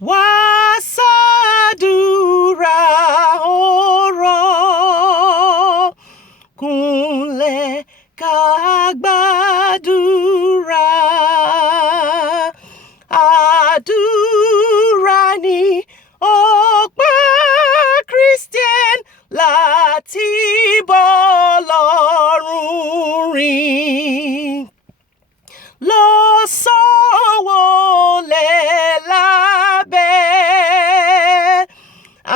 wá ṣàdúrà ọ̀rọ̀ kúnlẹ̀ ká gbàdúrà. Àdúrà ni ọ̀pá Christian láti bọ́lọ́run rìn. Lọ́sàn-án lábẹ́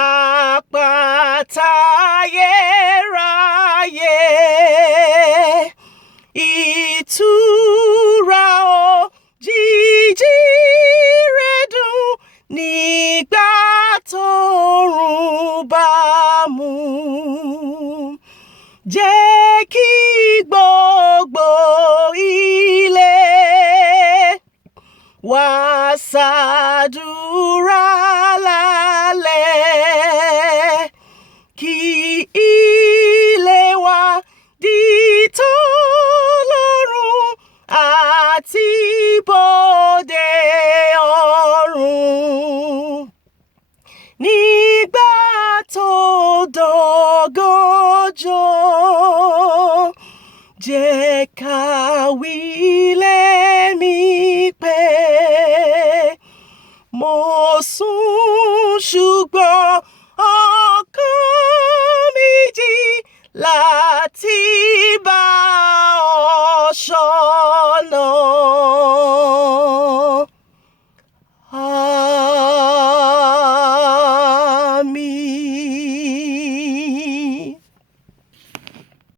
àpáta ayérayé. Ìtura òjijì rẹ̀ dùn nígbà t'oòrùn bá mú. Jẹ́ kí gbogbo ilé wá ṣàdúrà lálẹ́, kí ilé wa di t'Ọlọ́run àti ibodè ọ̀run. Nígbà tó dọ̀gànjọ́, jẹ́ ká wí lẹ́mí pé mo sùn ṣùgbọ́n ọkàn mi jí láti bá ọ ṣọ́.